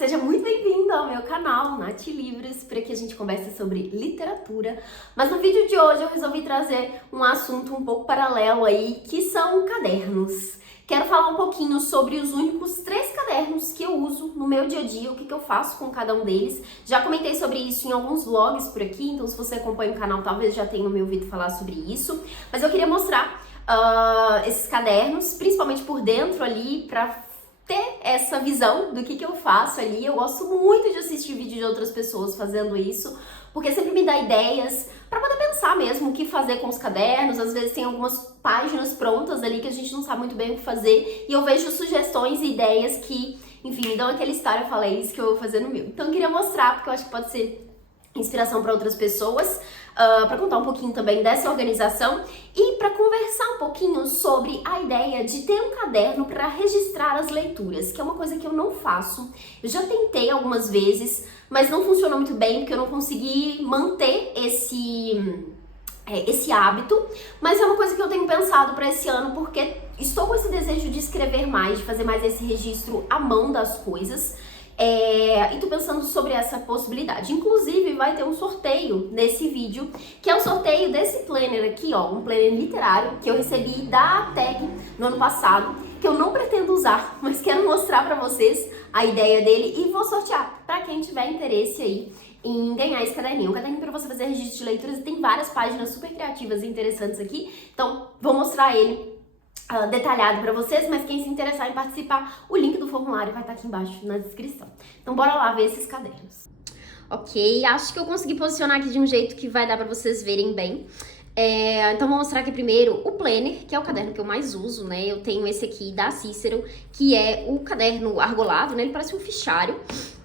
Seja muito bem-vindo ao meu canal, Nath Livros, por aqui a gente conversa sobre literatura. Mas no vídeo de hoje eu resolvi trazer um assunto um pouco paralelo aí, que são cadernos. Quero falar um pouquinho sobre os únicos 3 cadernos que eu uso no meu dia a dia, o que eu faço com cada um deles. Já comentei sobre isso em alguns vlogs por aqui, então se você acompanha o canal talvez já tenha me ouvido falar sobre isso. Mas eu queria mostrar esses cadernos, principalmente por dentro ali, pra ter essa visão do que eu faço ali. Eu gosto muito de assistir vídeo de outras pessoas fazendo isso, porque sempre me dá ideias para poder pensar mesmo o que fazer com os cadernos. Às vezes tem algumas páginas prontas ali que a gente não sabe muito bem o que fazer, e eu vejo sugestões e ideias que, enfim, me dão aquele start, eu falei, isso que eu vou fazer no meu. Então eu queria mostrar, porque eu acho que pode ser inspiração para outras pessoas, para contar um pouquinho também dessa organização e para conversar um pouquinho sobre a ideia de ter um caderno para registrar as leituras, que é uma coisa que eu não faço. Eu já tentei algumas vezes, mas não funcionou muito bem, porque eu não consegui manter esse hábito, mas é uma coisa que eu tenho pensado para esse ano, porque estou com esse desejo de escrever mais, de fazer mais esse registro à mão das coisas. E tô pensando sobre essa possibilidade. Inclusive vai ter um sorteio nesse vídeo, que é o sorteio desse planner aqui, ó, um planner literário que eu recebi da Tag no ano passado, que eu não pretendo usar, mas quero mostrar pra vocês a ideia dele e vou sortear pra quem tiver interesse aí em ganhar esse caderninho. Um caderninho pra você fazer registro de leituras, e tem várias páginas super criativas e interessantes aqui, então vou mostrar ele detalhado para vocês, mas quem se interessar em participar, o link do formulário vai estar aqui embaixo na descrição. Então bora lá ver esses cadernos. Ok, acho que eu consegui posicionar aqui de um jeito que vai dar para vocês verem bem. Então vou mostrar aqui primeiro o planner, que é o caderno que eu mais uso, né? Eu tenho esse aqui da Cícero, que é o caderno argolado, né? Ele parece um fichário.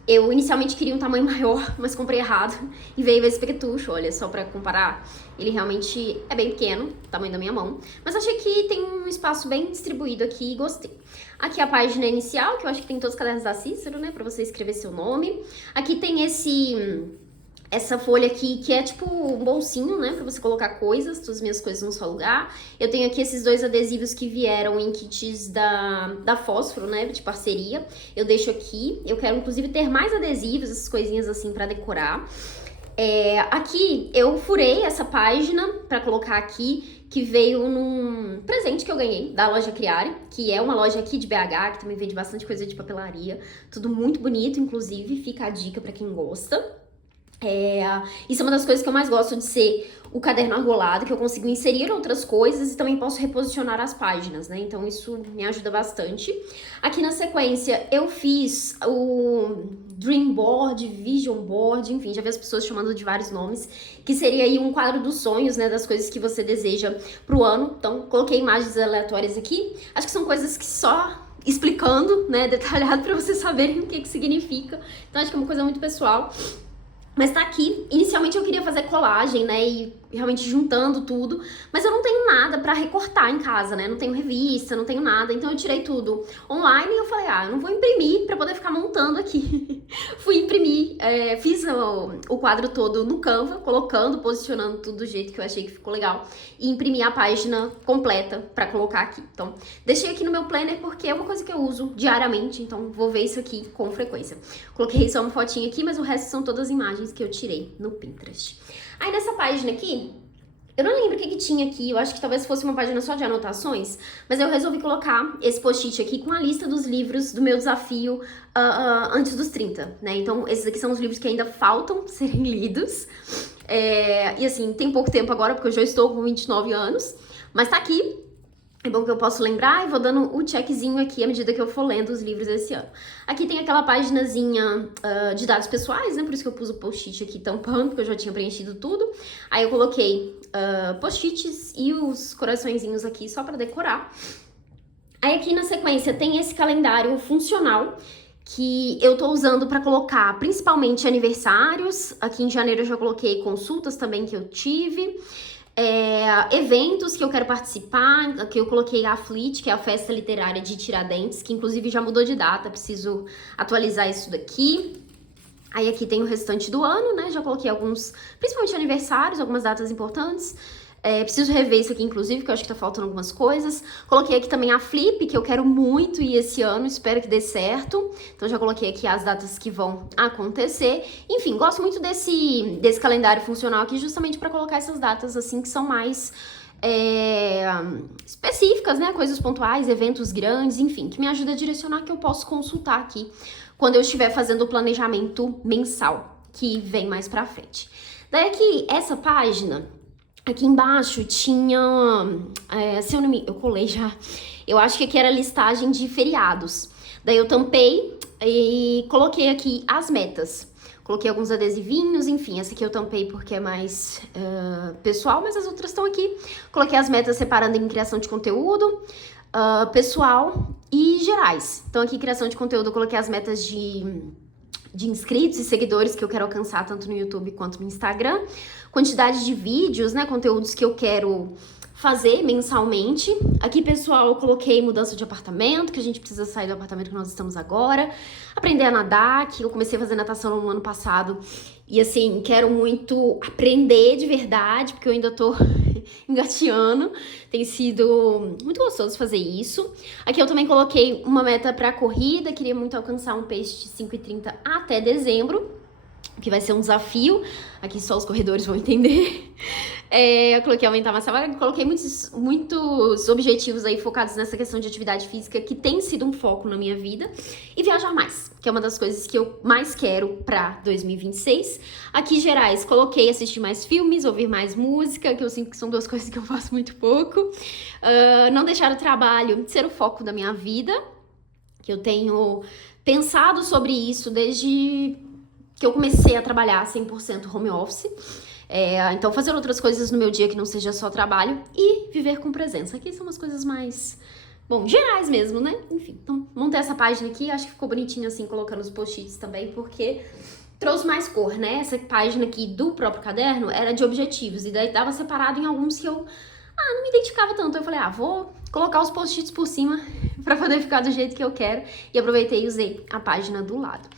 Eu inicialmente queria um tamanho maior, mas comprei errado e veio esse pequetucho, olha, só pra comparar. Ele realmente é bem pequeno, tamanho da minha mão, mas achei que tem um espaço bem distribuído aqui e gostei. Aqui a página inicial, que eu acho que tem todos os cadernos da Cícero, né, pra você escrever seu nome. Aqui tem essa folha aqui, que é tipo um bolsinho, né, pra você colocar coisas, todas as minhas coisas num só lugar. Eu tenho aqui esses 2 adesivos que vieram em kits da Fósforo, né, de parceria. Eu deixo aqui. Eu quero, inclusive, ter mais adesivos, essas coisinhas assim pra decorar. Aqui eu furei essa página pra colocar aqui, que veio num presente que eu ganhei da loja Criare, que é uma loja aqui de BH, que também vende bastante coisa de papelaria. Tudo muito bonito, inclusive, fica a dica pra quem gosta. Isso é uma das coisas que eu mais gosto de ser o caderno argolado, que eu consigo inserir outras coisas e também posso reposicionar as páginas, né? Então isso me ajuda bastante. Aqui na sequência eu fiz o Dream Board, Vision Board, enfim, já vi as pessoas chamando de vários nomes, que seria aí um quadro dos sonhos, né? Das coisas que você deseja pro ano. Então coloquei imagens aleatórias aqui. Acho que são coisas que só explicando, né, detalhado pra vocês saberem o que significa. Então acho que é uma coisa muito pessoal. Mas tá aqui. Inicialmente eu queria fazer colagem, né, e realmente juntando tudo, mas eu não tenho nada pra recortar em casa, né, não tenho revista, não tenho nada, então eu tirei tudo online e eu falei, eu não vou imprimir pra poder ficar montando aqui. Fui imprimir, fiz o quadro todo no Canva, colocando, posicionando tudo do jeito que eu achei que ficou legal, e imprimi a página completa pra colocar aqui. Então, deixei aqui no meu planner porque é uma coisa que eu uso diariamente, então vou ver isso aqui com frequência. Coloquei só uma fotinha aqui, mas o resto são todas imagens que eu tirei no Pinterest. Aí nessa página aqui, eu não lembro o que tinha aqui, eu acho que talvez fosse uma página só de anotações, mas eu resolvi colocar esse post-it aqui com a lista dos livros do meu desafio antes dos 30, né? Então esses aqui são os livros que ainda faltam serem lidos. E assim, tem pouco tempo agora, porque eu já estou com 29 anos, mas tá aqui. É bom que eu posso lembrar e vou dando o checkzinho aqui à medida que eu for lendo os livros esse ano. Aqui tem aquela paginazinha de dados pessoais, né? Por isso que eu pus o post-it aqui tampando, porque eu já tinha preenchido tudo. Aí eu coloquei post-its e os coraçõezinhos aqui só pra decorar. Aí aqui na sequência tem esse calendário funcional que eu tô usando pra colocar principalmente aniversários. Aqui em janeiro eu já coloquei consultas também que eu tive. Eventos que eu quero participar, aqui eu coloquei a FLIT, que é a Festa Literária de Tiradentes, que inclusive já mudou de data, preciso atualizar isso daqui. Aí aqui tem o restante do ano, né, já coloquei alguns, principalmente aniversários, algumas datas importantes. Preciso rever isso aqui, inclusive, que eu acho que tá faltando algumas coisas. Coloquei aqui também a Flip, que eu quero muito ir esse ano, espero que dê certo. Então já coloquei aqui as datas que vão acontecer. Enfim, gosto muito desse calendário funcional aqui, justamente para colocar essas datas, assim, que são mais específicas, né? Coisas pontuais, eventos grandes, enfim, que me ajuda a direcionar, que eu posso consultar aqui quando eu estiver fazendo o planejamento mensal, que vem mais pra frente. Daí aqui, essa página... Aqui embaixo tinha, se eu não me... Eu colei já. Eu acho que aqui era listagem de feriados. Daí eu tampei e coloquei aqui as metas. Coloquei alguns adesivinhos, enfim. Essa aqui eu tampei porque é mais pessoal, mas as outras estão aqui. Coloquei as metas separando em criação de conteúdo, pessoal e gerais. Então aqui, criação de conteúdo, eu coloquei as metas de inscritos e seguidores que eu quero alcançar tanto no YouTube quanto no Instagram, quantidade de vídeos, né, conteúdos que eu quero fazer mensalmente. Aqui, pessoal, eu coloquei mudança de apartamento, que a gente precisa sair do apartamento que nós estamos agora, aprender a nadar, que eu comecei a fazer natação no ano passado e, assim, quero muito aprender de verdade, porque eu ainda tô engateando. Tem sido muito gostoso fazer isso. Aqui eu também coloquei uma meta pra corrida, queria muito alcançar um pace de 5h30 até dezembro, que vai ser um desafio. Aqui só os corredores vão entender. Eu coloquei aumentar a massa magra, coloquei muitos objetivos aí focados nessa questão de atividade física, que tem sido um foco na minha vida. E viajar mais, que é uma das coisas que eu mais quero pra 2026. Aqui, gerais, coloquei assistir mais filmes, ouvir mais música, que eu sinto que são duas coisas que eu faço muito pouco. Não deixar o trabalho ser o foco da minha vida, que eu tenho pensado sobre isso desde que eu comecei a trabalhar 100% home office. Então fazer outras coisas no meu dia que não seja só trabalho e viver com presença. Aqui são umas coisas mais, gerais mesmo, né? Enfim, então montei essa página aqui, acho que ficou bonitinho assim, colocando os post-its também, porque trouxe mais cor, né? Essa página aqui do próprio caderno era de objetivos, e daí tava separado em alguns que eu não me identificava tanto. Eu falei, vou colocar os post-its por cima pra poder ficar do jeito que eu quero, e aproveitei e usei a página do lado.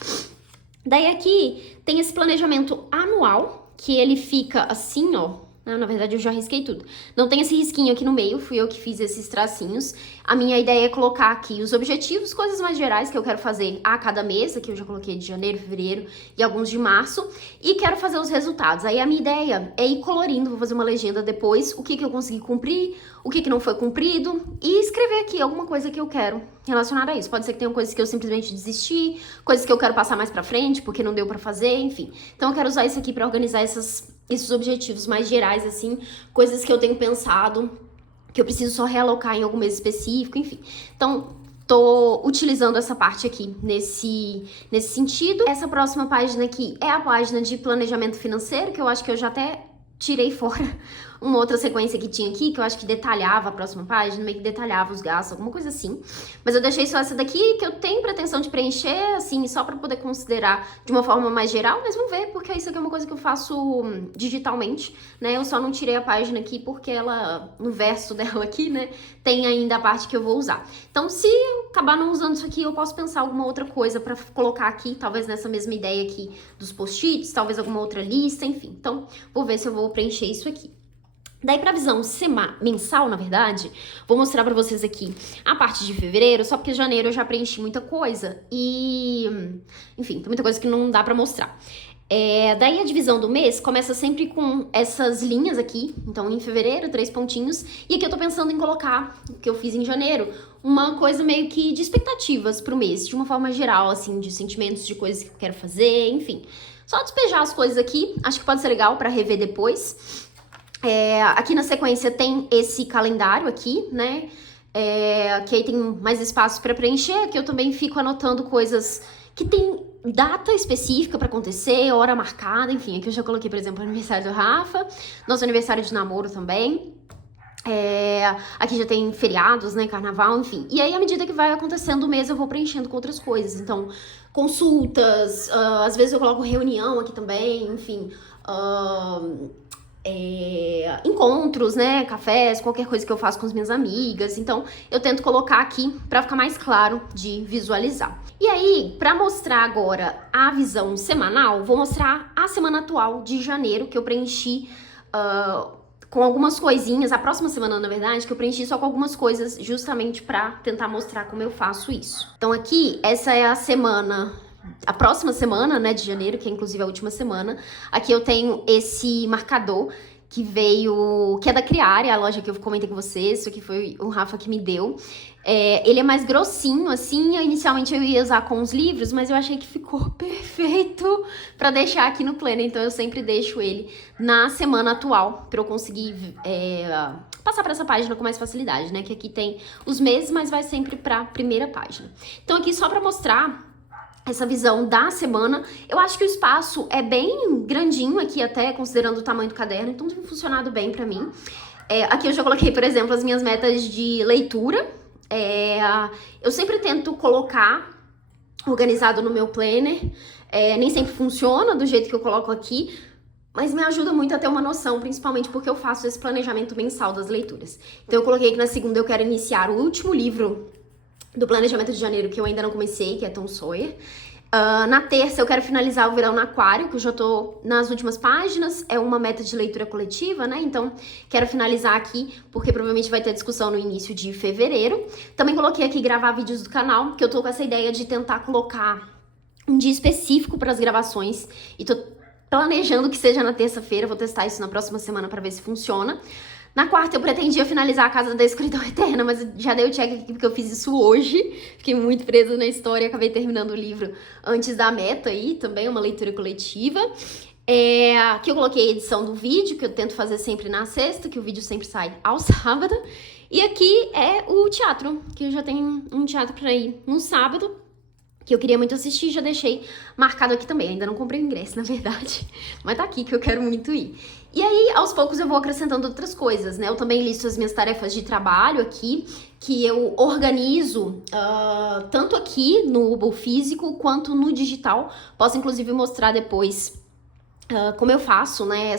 Daí aqui tem esse planejamento anual, que ele fica assim, ó. Na verdade, eu já risquei tudo. Não tem esse risquinho aqui no meio, fui eu que fiz esses tracinhos. A minha ideia é colocar aqui os objetivos, coisas mais gerais que eu quero fazer a cada mês. Aqui eu já coloquei de janeiro, fevereiro e alguns de março. E quero fazer os resultados. Aí a minha ideia é ir colorindo, vou fazer uma legenda depois, o que eu consegui cumprir, o que não foi cumprido. E escrever aqui alguma coisa que eu quero relacionada a isso. Pode ser que tenham coisas que eu simplesmente desisti, coisas que eu quero passar mais pra frente, porque não deu pra fazer, enfim. Então eu quero usar isso aqui pra organizar esses objetivos mais gerais, assim, coisas que eu tenho pensado, que eu preciso só realocar em algum mês específico, enfim. Então, tô utilizando essa parte aqui nesse sentido. Essa próxima página aqui é a página de planejamento financeiro, que eu acho que eu já até tirei fora uma outra sequência que tinha aqui, que eu acho que detalhava a próxima página, meio que detalhava os gastos, alguma coisa assim. Mas eu deixei só essa daqui, que eu tenho pretensão de preencher, assim, só pra poder considerar de uma forma mais geral, mas vamos ver, porque isso aqui é uma coisa que eu faço digitalmente, né? Eu só não tirei a página aqui porque ela, no verso dela aqui, né, tem ainda a parte que eu vou usar. Então, se eu acabar não usando isso aqui, eu posso pensar alguma outra coisa pra colocar aqui, talvez nessa mesma ideia aqui dos post-its, talvez alguma outra lista, enfim. Então, vou ver se eu vou preencher isso aqui. Daí pra visão mensal, na verdade, vou mostrar pra vocês aqui a parte de fevereiro, só porque janeiro eu já preenchi muita coisa e, enfim, tem muita coisa que não dá pra mostrar. Daí a divisão do mês começa sempre com essas linhas aqui, então em fevereiro, 3 pontinhos, e aqui eu tô pensando em colocar, o que eu fiz em janeiro, uma coisa meio que de expectativas pro mês, de uma forma geral, assim, de sentimentos, de coisas que eu quero fazer, enfim. Só despejar as coisas aqui, acho que pode ser legal pra rever depois. Aqui na sequência tem esse calendário aqui, né, que aí tem mais espaço para preencher. Aqui eu também fico anotando coisas que tem data específica para acontecer, hora marcada, enfim. Aqui eu já coloquei, por exemplo, o aniversário do Rafa, nosso aniversário de namoro também. Aqui já tem feriados, né, carnaval, enfim. E aí, à medida que vai acontecendo o mês, eu vou preenchendo com outras coisas. Então, consultas, às vezes eu coloco reunião aqui também, enfim. Encontros, né, cafés, qualquer coisa que eu faço com as minhas amigas. Então, eu tento colocar aqui pra ficar mais claro de visualizar. E aí, pra mostrar agora a visão semanal, vou mostrar a semana atual de janeiro, que eu preenchi com algumas coisinhas, a próxima semana, na verdade, que eu preenchi só com algumas coisas justamente pra tentar mostrar como eu faço isso. Então aqui, essa é a próxima semana, né, de janeiro, que é inclusive a última semana. Aqui eu tenho esse marcador que é da Criare, a loja que eu comentei com vocês, isso aqui foi o Rafa que me deu. Ele é mais grossinho, assim, inicialmente eu ia usar com os livros, mas eu achei que ficou perfeito pra deixar aqui no planner, então eu sempre deixo ele na semana atual, pra eu conseguir passar pra essa página com mais facilidade, né, que aqui tem os meses, mas vai sempre pra primeira página. Então aqui só pra mostrar essa visão da semana, eu acho que o espaço é bem grandinho aqui até, considerando o tamanho do caderno, então tem funcionado bem pra mim. Aqui eu já coloquei, por exemplo, as minhas metas de leitura. Eu sempre tento colocar organizado no meu planner, nem sempre funciona do jeito que eu coloco aqui, mas me ajuda muito a ter uma noção, principalmente porque eu faço esse planejamento mensal das leituras. Então eu coloquei que na segunda eu quero iniciar o último livro do planejamento de janeiro, que eu ainda não comecei, que é Tom Sawyer. Na terça eu quero finalizar o Verão no Aquário, que eu já tô nas últimas páginas, é uma meta de leitura coletiva, né, então quero finalizar aqui, porque provavelmente vai ter discussão no início de fevereiro. Também coloquei aqui gravar vídeos do canal, que eu tô com essa ideia de tentar colocar um dia específico para as gravações, e tô planejando que seja na terça-feira, vou testar isso na próxima semana para ver se funciona. Na quarta eu pretendia finalizar A Casa da Escuridão Eterna, mas já dei o check aqui porque eu fiz isso hoje. Fiquei muito presa na história, acabei terminando o livro antes da meta aí, também uma leitura coletiva. Aqui eu coloquei a edição do vídeo, que eu tento fazer sempre na sexta, que o vídeo sempre sai ao sábado. E aqui é o teatro, que eu já tenho um teatro pra ir no sábado, que eu queria muito assistir, já deixei marcado aqui também. Ainda não comprei o ingresso, na verdade, mas tá aqui que eu quero muito ir. E aí, aos poucos, eu vou acrescentando outras coisas, né? Eu também listo as minhas tarefas de trabalho aqui, que eu organizo tanto aqui no físico quanto no digital. Posso, inclusive, mostrar depois como eu faço, né,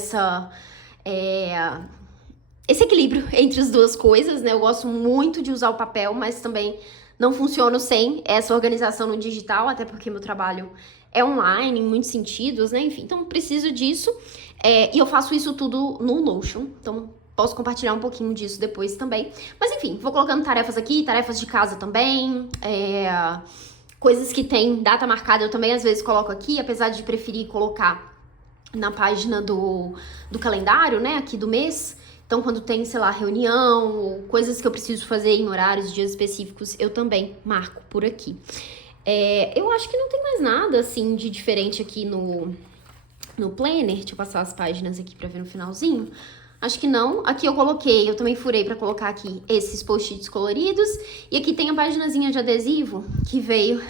esse equilíbrio entre as duas coisas, né? Eu gosto muito de usar o papel, mas também não funciono sem essa organização no digital, até porque meu trabalho é online em muitos sentidos, né? Enfim, então preciso disso. E eu faço isso tudo no Notion, então posso compartilhar um pouquinho disso depois também. Mas enfim, vou colocando tarefas aqui, tarefas de casa também, coisas que tem data marcada eu também às vezes coloco aqui, apesar de preferir colocar na página do calendário, né, aqui do mês. Então, quando tem, sei lá, reunião ou coisas que eu preciso fazer em horários, dias específicos, eu também marco por aqui. Eu acho que não tem mais nada, assim, de diferente aqui no planner. Deixa eu passar as páginas aqui pra ver no finalzinho. Acho que não. Aqui eu também furei pra colocar aqui esses post-its coloridos. E aqui tem a paginazinha de adesivo que veio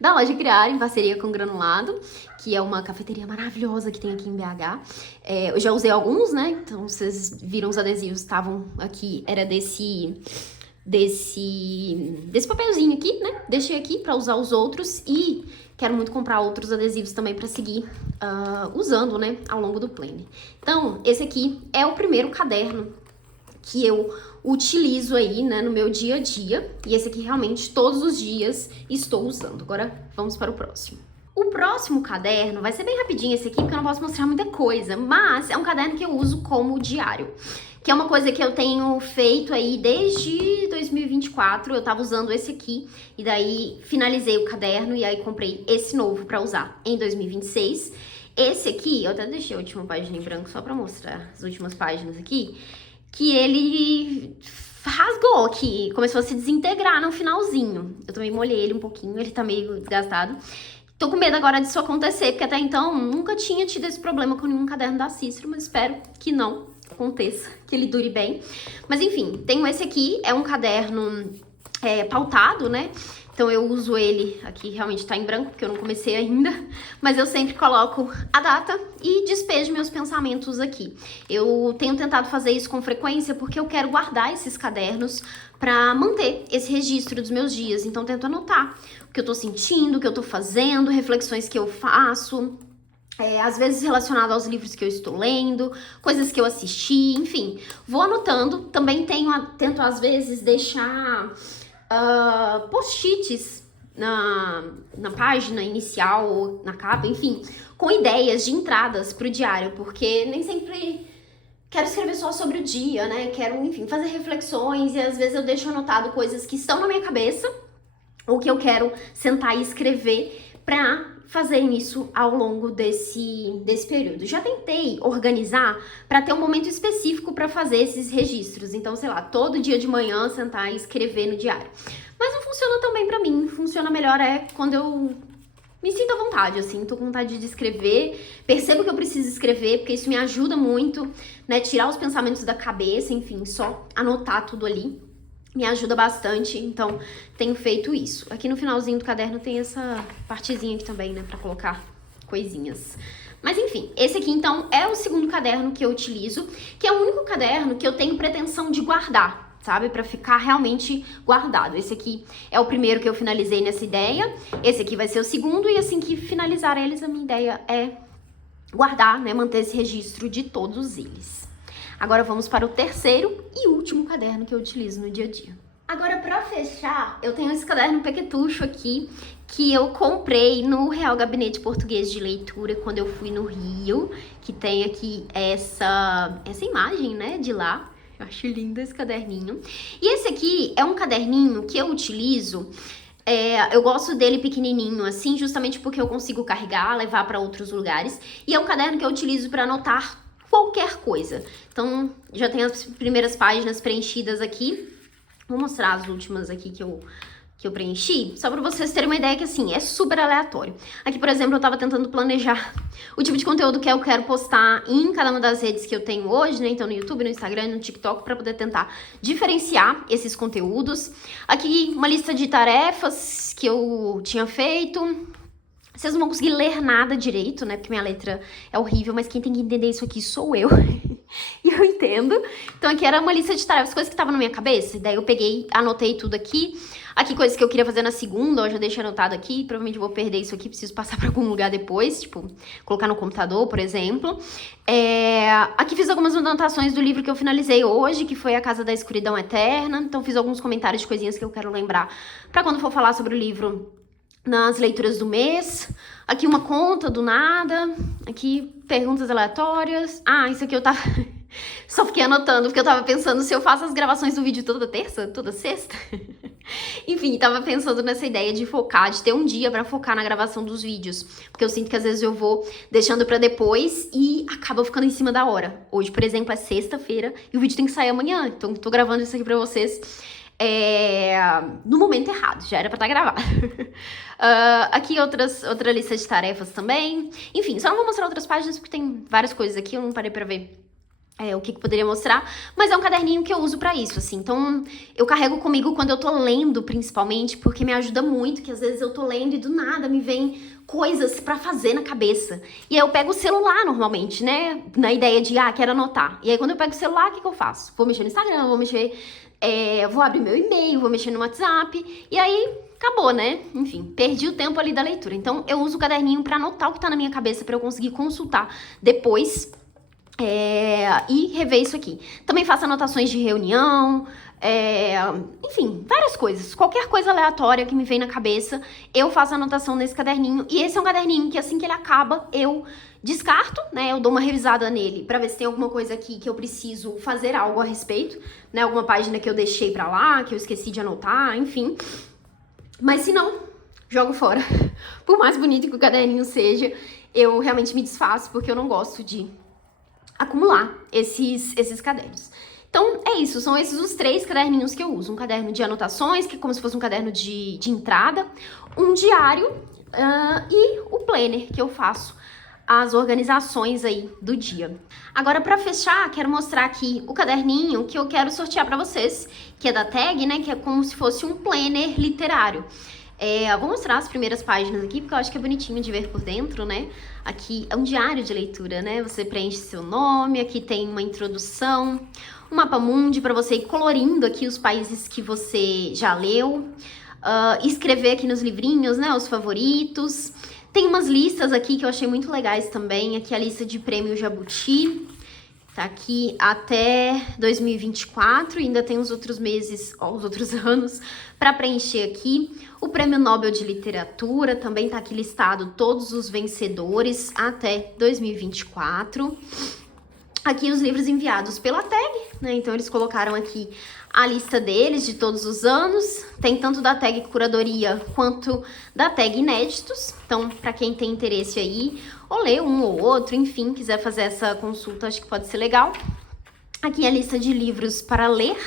da loja Criare, em parceria com o Granulado, que é uma cafeteria maravilhosa que tem aqui em BH. Eu já usei alguns, né? Então, vocês viram os adesivos, estavam aqui, era desse papelzinho aqui, né? Deixei aqui pra usar os outros e quero muito comprar outros adesivos também pra seguir usando, né, ao longo do planner. Então, esse aqui é o primeiro caderno que eu utilizo aí, né, no meu dia a dia. E esse aqui realmente todos os dias estou usando. Agora vamos para o próximo. O próximo caderno vai ser bem rapidinho esse aqui, porque eu não posso mostrar muita coisa, mas é um caderno que eu uso como diário, que é uma coisa que eu tenho feito aí desde 2024, eu tava usando esse aqui, e daí finalizei o caderno, e aí comprei esse novo pra usar em 2026. Esse aqui, eu até deixei a última página em branco só pra mostrar as últimas páginas aqui, que ele rasgou aqui, começou a se desintegrar no finalzinho. Eu também molhei ele um pouquinho, ele tá meio desgastado. Tô com medo agora disso acontecer, porque até então nunca tinha tido esse problema com nenhum caderno da Cícero, mas espero que não aconteça, que ele dure bem. Mas enfim, tenho esse aqui, é um caderno pautado, né? Então eu uso ele, aqui realmente tá em branco, porque eu não comecei ainda, mas eu sempre coloco a data e despejo meus pensamentos aqui. Eu tenho tentado fazer isso com frequência porque eu quero guardar esses cadernos pra manter esse registro dos meus dias. Então tento anotar o que eu tô sentindo, o que eu tô fazendo, reflexões que eu faço, às vezes relacionado aos livros que eu estou lendo, coisas que eu assisti, enfim. Vou anotando, também tento às vezes deixar post-its na página inicial ou na capa, enfim, com ideias de entradas pro diário, porque nem sempre quero escrever só sobre o dia, né? Quero, enfim, fazer reflexões e às vezes eu deixo anotado coisas que estão na minha cabeça ou que eu quero sentar e escrever pra fazer isso ao longo desse período. Já tentei organizar para ter um momento específico para fazer esses registros. Então, sei lá, todo dia de manhã sentar e escrever no diário. Mas não funciona tão bem pra mim. Funciona melhor quando eu me sinto à vontade, assim, tô com vontade de escrever, percebo que eu preciso escrever, porque isso me ajuda muito, né, tirar os pensamentos da cabeça, enfim, só anotar tudo ali, me ajuda bastante, então tenho feito isso. Aqui no finalzinho do caderno tem essa partezinha aqui também, né, pra colocar coisinhas. Mas enfim, esse aqui então é o segundo caderno que eu utilizo, que é o único caderno que eu tenho pretensão de guardar, sabe? Pra ficar realmente guardado. Esse aqui é o primeiro que eu finalizei nessa ideia. Esse aqui vai ser o segundo e assim que finalizar eles, a minha ideia é guardar, né? Manter esse registro de todos eles. Agora vamos para o terceiro e último caderno que eu utilizo no dia a dia. Agora, pra fechar, eu tenho esse caderno pequetucho aqui, que eu comprei no Real Gabinete Português de Leitura quando eu fui no Rio, que tem aqui essa imagem, né, de lá. Eu acho lindo esse caderninho. E esse aqui é um caderninho que eu utilizo, eu gosto dele pequenininho assim, justamente porque eu consigo carregar, levar para outros lugares. E é um caderno que eu utilizo para anotar qualquer coisa. Então, já tem as primeiras páginas preenchidas aqui. Vou mostrar as últimas aqui que eu preenchi, só pra vocês terem uma ideia que, assim, é super aleatório. Aqui, por exemplo, eu tava tentando planejar o tipo de conteúdo que eu quero postar em cada uma das redes que eu tenho hoje, né? Então, no YouTube, no Instagram, no TikTok, pra poder tentar diferenciar esses conteúdos. Aqui, uma lista de tarefas que eu tinha feito. Vocês não vão conseguir ler nada direito, né? Porque minha letra é horrível, mas quem tem que entender isso aqui sou eu. E eu entendo. Então, aqui era uma lista de tarefas, coisas que estavam na minha cabeça. E daí eu peguei, anotei tudo aqui. Aqui, coisas que eu queria fazer na segunda, ó, já deixei anotado aqui. Provavelmente eu vou perder isso aqui, preciso passar pra algum lugar depois. Tipo, colocar no computador, por exemplo. Aqui fiz algumas anotações do livro que eu finalizei hoje, que foi A Casa da Escuridão Eterna. Então, fiz alguns comentários de coisinhas que eu quero lembrar pra quando for falar sobre o livro nas leituras do mês. Aqui uma conta do nada. Aqui perguntas aleatórias. Ah, isso aqui eu tava... Só fiquei anotando, porque eu tava pensando se eu faço as gravações do vídeo toda terça, toda sexta. Enfim, tava pensando nessa ideia de focar, de ter um dia pra focar na gravação dos vídeos. Porque eu sinto que às vezes eu vou deixando pra depois e acaba ficando em cima da hora. Hoje, por exemplo, é sexta-feira e o vídeo tem que sair amanhã. Então, tô gravando isso aqui pra vocês no momento errado, já era pra estar gravado. Aqui outra lista de tarefas também. Enfim, só não vou mostrar outras páginas porque tem várias coisas aqui, eu não parei pra ver o que poderia mostrar, mas é um caderninho que eu uso pra isso, assim. Então, eu carrego comigo quando eu tô lendo, principalmente, porque me ajuda muito, que às vezes eu tô lendo e do nada me vem coisas pra fazer na cabeça. E aí eu pego o celular normalmente, né? Na ideia de, quero anotar. E aí quando eu pego o celular, o que eu faço? Vou mexer no Instagram, vou mexer... vou abrir meu e-mail, vou mexer no WhatsApp, e aí acabou, né? Enfim, perdi o tempo ali da leitura. Então, eu uso o caderninho pra anotar o que tá na minha cabeça, pra eu conseguir consultar depois e rever isso aqui. Também faço anotações de reunião, enfim, várias coisas. Qualquer coisa aleatória que me vem na cabeça, eu faço anotação nesse caderninho. E esse é um caderninho que assim que ele acaba, eu descarto, né? Eu dou uma revisada nele pra ver se tem alguma coisa aqui que eu preciso fazer algo a respeito, né? Alguma página que eu deixei pra lá, que eu esqueci de anotar, enfim. Mas se não, jogo fora. Por mais bonito que o caderninho seja, eu realmente me desfaço porque eu não gosto de acumular esses cadernos. Então, é isso. São esses os 3 caderninhos que eu uso. Um caderno de anotações, que é como se fosse um caderno de entrada, um diário e o planner, que eu faço as organizações aí do dia. Agora, pra fechar, quero mostrar aqui o caderninho que eu quero sortear pra vocês, que é da Tag, né? Que é como se fosse um planner literário. Eu vou mostrar as primeiras páginas aqui, porque eu acho que é bonitinho de ver por dentro, né? Aqui é um diário de leitura, né? Você preenche seu nome, aqui tem uma introdução, um mapa mundi para você ir colorindo aqui os países que você já leu, escrever aqui nos livrinhos, né? Os favoritos. Tem umas listas aqui que eu achei muito legais também. Aqui a lista de prêmio Jabuti. Tá aqui até 2024, ainda tem os outros meses, os outros anos para preencher aqui. O Prêmio Nobel de Literatura também tá aqui listado todos os vencedores até 2024. aqui os livros enviados pela tag, né? Então eles colocaram aqui a lista deles de todos os anos. Tem tanto da tag curadoria quanto da tag inéditos. Então, para quem tem interesse aí, ou ler um ou outro, enfim, quiser fazer essa consulta, acho que pode ser legal. Aqui a lista de livros para ler.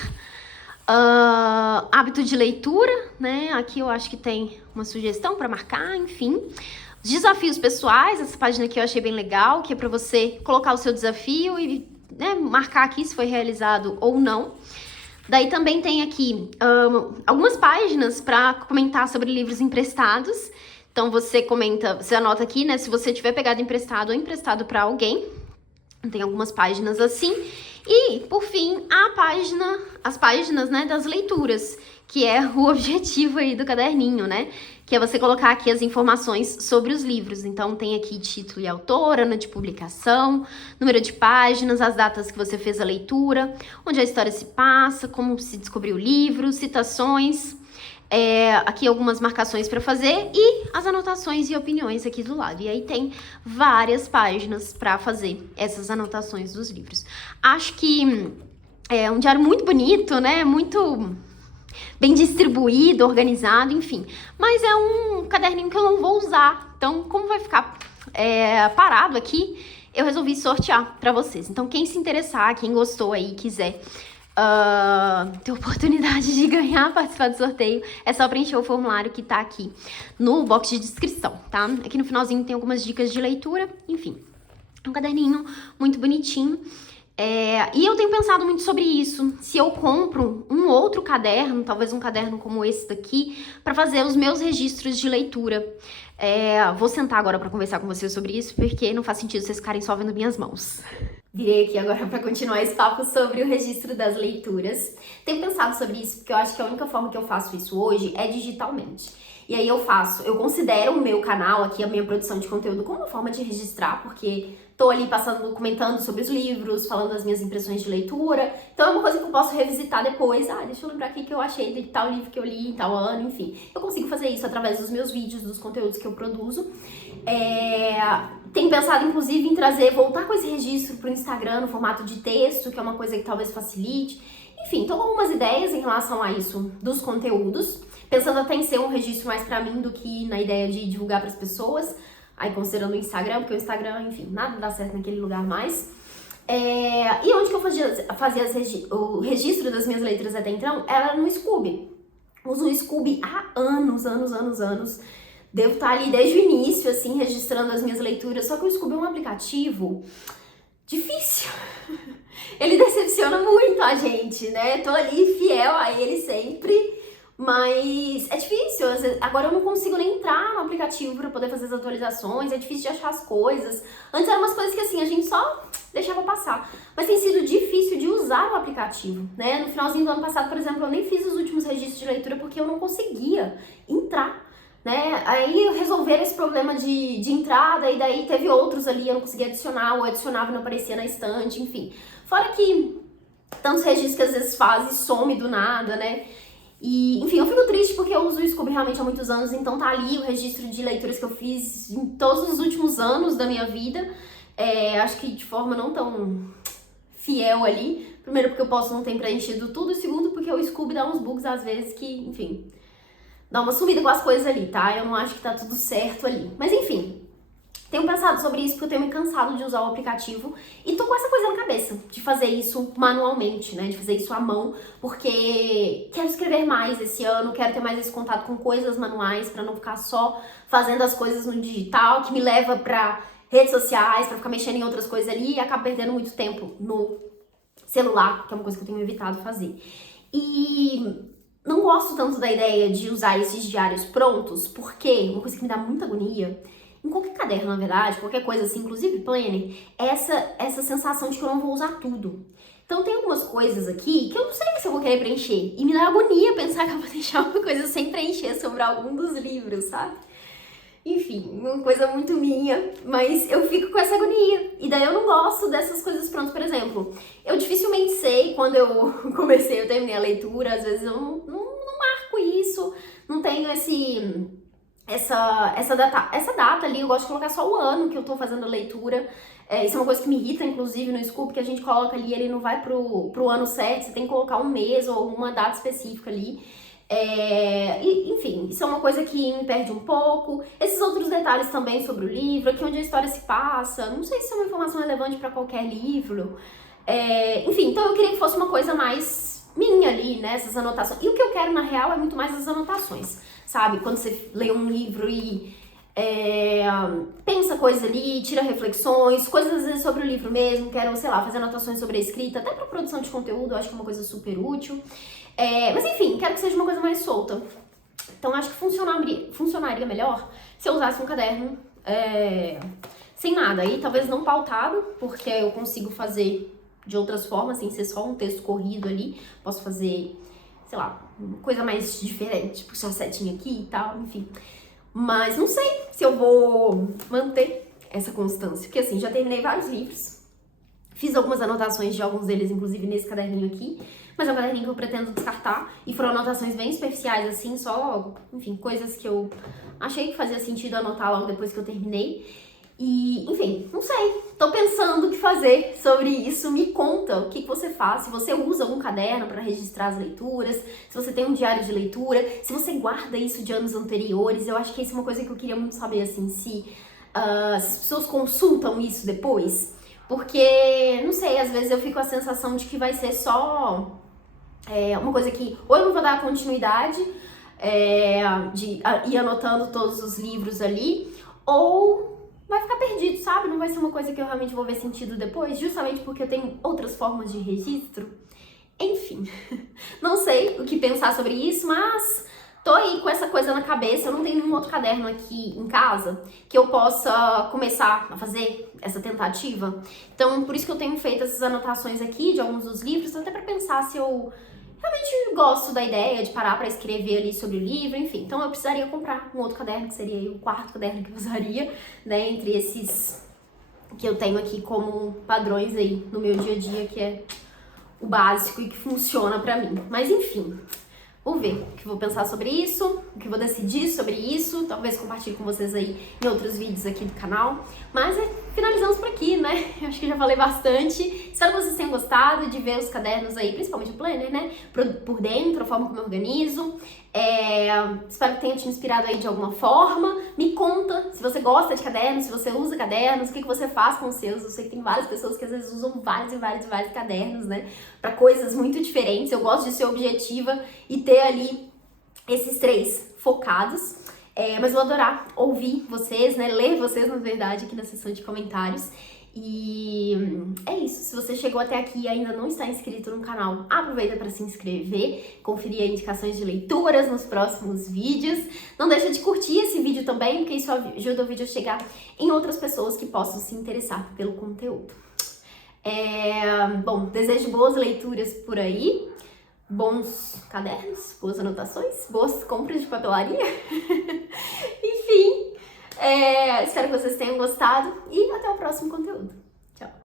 Hábito de leitura, né? Aqui eu acho que tem uma sugestão para marcar, enfim. Desafios pessoais, essa página aqui eu achei bem legal, que é para você colocar o seu desafio e, né, marcar aqui se foi realizado ou não. Daí também tem aqui algumas páginas para comentar sobre livros emprestados. Então você comenta, você anota aqui, né, se você tiver pegado emprestado ou emprestado para alguém. Tem algumas páginas assim. E, por fim, as páginas, né, das leituras, que é o objetivo aí do caderninho, né? Que é você colocar aqui as informações sobre os livros. Então, tem aqui título e autor, ano de publicação, número de páginas, as datas que você fez a leitura, onde a história se passa, como se descobriu o livro, citações, aqui algumas marcações para fazer e as anotações e opiniões aqui do lado. E aí tem várias páginas para fazer essas anotações dos livros. Acho que é um diário muito bonito, né? Muito bem distribuído, organizado, enfim. Mas é um caderninho que eu não vou usar. Então, como vai ficar parado aqui, eu resolvi sortear para vocês. Então, quem se interessar, quem gostou aí, quiser ter oportunidade de ganhar, participar do sorteio, é só preencher o formulário que tá aqui no box de descrição, tá? Aqui no finalzinho tem algumas dicas de leitura, enfim. Um caderninho muito bonitinho. E eu tenho pensado muito sobre isso, se eu compro um outro caderno, talvez um caderno como esse daqui, para fazer os meus registros de leitura. Vou sentar agora para conversar com vocês sobre isso, porque não faz sentido vocês ficarem só vendo minhas mãos. Virei aqui agora para continuar esse papo sobre o registro das leituras. Tenho pensado sobre isso, porque eu acho que a única forma que eu faço isso hoje é digitalmente. E aí eu considero o meu canal aqui, a minha produção de conteúdo, como uma forma de registrar, porque tô ali comentando sobre os livros, falando das minhas impressões de leitura. Então é uma coisa que eu posso revisitar depois. Deixa eu lembrar aqui que eu achei de tal livro que eu li em tal ano, enfim. Eu consigo fazer isso através dos meus vídeos, dos conteúdos que eu produzo. Tenho pensado, inclusive, em voltar com esse registro pro Instagram no formato de texto, que é uma coisa que talvez facilite. Enfim, tô com algumas ideias em relação a isso dos conteúdos, pensando até em ser um registro mais pra mim do que na ideia de divulgar pras pessoas. Aí considerando o Instagram, porque o Instagram, enfim, nada dá certo naquele lugar mais. E onde que eu fazia o registro das minhas leituras até então? Era no Scoob. Uso o Scoob há anos. Devo estar ali desde o início, assim, registrando as minhas leituras. Só que o Scoob é um aplicativo difícil. Ele decepciona muito a gente, né? Tô ali fiel a ele sempre. Mas é difícil, agora eu não consigo nem entrar no aplicativo para poder fazer as atualizações, é difícil de achar as coisas. Antes eram umas coisas que assim, a gente só deixava passar. Mas tem sido difícil de usar o aplicativo, né? No finalzinho do ano passado, por exemplo, eu nem fiz os últimos registros de leitura porque eu não conseguia entrar, né? Aí resolveram esse problema de entrada e daí teve outros ali, eu não conseguia adicionar, ou adicionava e não aparecia na estante, enfim. Fora que tantos registros que às vezes faz e some do nada, né? E, enfim, eu fico triste porque eu uso o Scoob realmente há muitos anos, então tá ali o registro de leituras que eu fiz em todos os últimos anos da minha vida. Acho que de forma não tão fiel ali. Primeiro porque eu posso não ter preenchido tudo, e segundo porque o Scoob dá uns bugs às vezes que, enfim, dá uma sumida com as coisas ali, tá? Eu não acho que tá tudo certo ali. Mas enfim, tenho pensado sobre isso porque eu tenho me cansado de usar o aplicativo e tô com essa coisa na cabeça de fazer isso manualmente, né? De fazer isso à mão, porque quero escrever mais esse ano, quero ter mais esse contato com coisas manuais pra não ficar só fazendo as coisas no digital, que me leva pra redes sociais, pra ficar mexendo em outras coisas ali e acabo perdendo muito tempo no celular, que é uma coisa que eu tenho evitado fazer. E não gosto tanto da ideia de usar esses diários prontos, porque uma coisa que me dá muita agonia em qualquer caderno, na verdade, qualquer coisa assim, inclusive planner, é essa sensação de que eu não vou usar tudo. Então tem algumas coisas aqui que eu não sei se eu vou querer preencher. E me dá agonia pensar que eu vou deixar uma coisa sem preencher sobre algum dos livros, sabe? Enfim, uma coisa muito minha, mas eu fico com essa agonia. E daí eu não gosto dessas coisas prontas. Por exemplo, eu dificilmente sei quando eu terminei a leitura, às vezes eu não marco isso, não tenho essa data ali, eu gosto de colocar só o ano que eu tô fazendo a leitura. Isso é uma coisa que me irrita, inclusive, no Scoob, que a gente coloca ali, ele não vai pro ano certo, você tem que colocar um mês ou uma data específica ali. Enfim, isso é uma coisa que me perde um pouco. Esses outros detalhes também sobre o livro, aqui onde a história se passa, não sei se é uma informação relevante para qualquer livro. Enfim, então eu queria que fosse uma coisa mais minha ali, né, essas anotações. E o que eu quero, na real, é muito mais as anotações, sabe? Quando você lê um livro e pensa coisas ali, tira reflexões, coisas às vezes sobre o livro mesmo, quero, sei lá, fazer anotações sobre a escrita, até pra produção de conteúdo, eu acho que é uma coisa super útil. Mas enfim, quero que seja uma coisa mais solta. Então acho que funcionaria melhor se eu usasse um caderno sem nada. Aí talvez não pautado, porque eu consigo fazer de outras formas, sem ser só um texto corrido ali. Posso fazer, sei lá, uma coisa mais diferente, puxar a setinha aqui e tal, enfim. Mas não sei se eu vou manter essa constância, porque assim, já terminei vários livros, fiz algumas anotações de alguns deles, inclusive nesse caderninho aqui, mas é um caderninho que eu pretendo descartar, e foram anotações bem superficiais, assim, só, enfim, coisas que eu achei que fazia sentido anotar logo depois que eu terminei. E, enfim, não sei, tô pensando o que fazer sobre isso. Me conta o que você faz, se você usa algum caderno para registrar as leituras, se você tem um diário de leitura, se você guarda isso de anos anteriores. Eu acho que isso é uma coisa que eu queria muito saber, assim, se as pessoas consultam isso depois. Porque, não sei, às vezes eu fico com a sensação de que vai ser só uma coisa que ou eu não vou dar continuidade de ir anotando todos os livros ali, ou vai ficar perdido, sabe? Não vai ser uma coisa que eu realmente vou ver sentido depois, justamente porque eu tenho outras formas de registro. Enfim, não sei o que pensar sobre isso, mas tô aí com essa coisa na cabeça. Eu não tenho nenhum outro caderno aqui em casa que eu possa começar a fazer essa tentativa. Então, por isso que eu tenho feito essas anotações aqui de alguns dos livros, até pra pensar se eu realmente gosto da ideia de parar pra escrever ali sobre o livro, enfim. Então eu precisaria comprar um outro caderno, que seria o quarto caderno que eu usaria, né, entre esses que eu tenho aqui como padrões aí no meu dia a dia, que é o básico e que funciona pra mim. Mas enfim, vou ver o que vou pensar sobre isso, o que vou decidir sobre isso, talvez compartilhe com vocês aí em outros vídeos aqui do canal. Mas finalizamos por aqui, né? Eu acho que já falei bastante. Espero que vocês tenham gostado de ver os cadernos aí, principalmente o planner, né? Por dentro, a forma como eu organizo. Espero que tenha te inspirado aí de alguma forma. Me conta se você gosta de cadernos, se você usa cadernos, o que você faz com os seus. Eu sei que tem várias pessoas que às vezes usam vários e vários e vários cadernos, né? Pra coisas muito diferentes. Eu gosto de ser objetiva e ter ali esses 3 focados. Mas eu vou adorar ouvir vocês, né? Ler vocês, na verdade, aqui na seção de comentários. E é isso. Se você chegou até aqui e ainda não está inscrito no canal, aproveita para se inscrever, conferir indicações de leituras nos próximos vídeos. Não deixa de curtir esse vídeo também, porque isso ajuda o vídeo a chegar em outras pessoas que possam se interessar pelo conteúdo. Bom, desejo boas leituras por aí, bons cadernos, boas anotações, boas compras de papelaria. Enfim, espero que vocês tenham gostado e até o próximo conteúdo. Tchau!